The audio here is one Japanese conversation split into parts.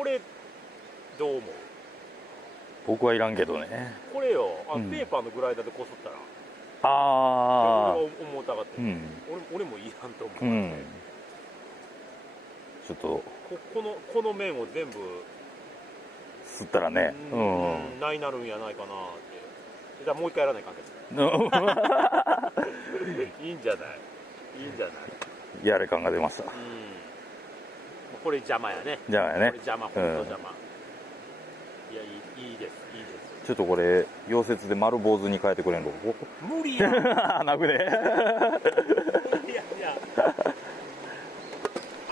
これどう思う？僕はいらんけどね。これよ、うん、ペーパーのグライダーでこすったら、ああ、俺が思うたかって、うん、俺もいらんと思う、うん、ちょっとこの面を全部吸ったらね、ないなるんやないかなって。じゃあもう一回やらないかんけどいいんじゃない、いいんじゃない。やれ感が出ました。これ邪魔やね。邪魔やね。これ邪魔、本当邪魔。いや、いいです、いいです。ちょっとこれ溶接で丸坊主に変えてくれんの？無理やなくね。いや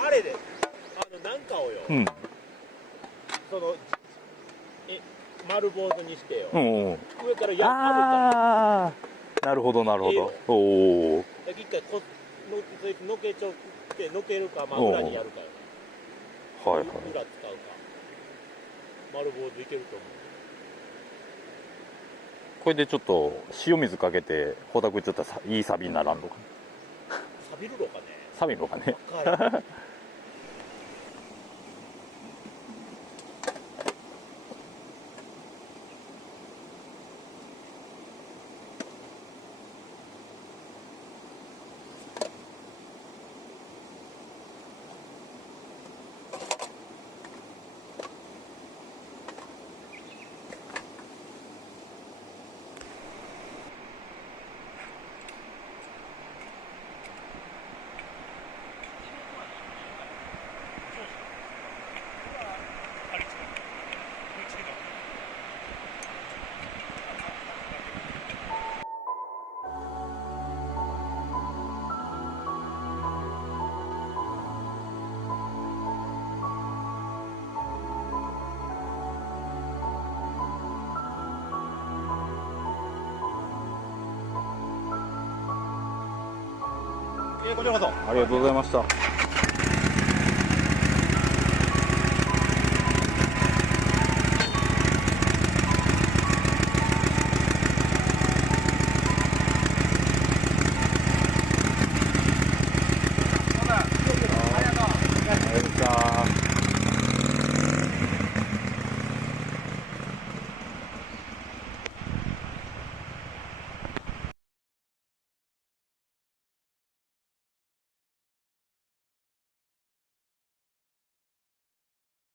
あれでなんかをよ、うん、丸坊主にしてよ、うん、上からああ、なるほどなるほど。おお。一回のけちょってのけるか、裏にやるかよ。はいはい。裏使うか。丸坊主いけると思う。これでちょっと塩水かけてほたくっちゃったらいいサビにならんのか。錆びるのかね。錆びるのかね。こちらこそありがとうございました。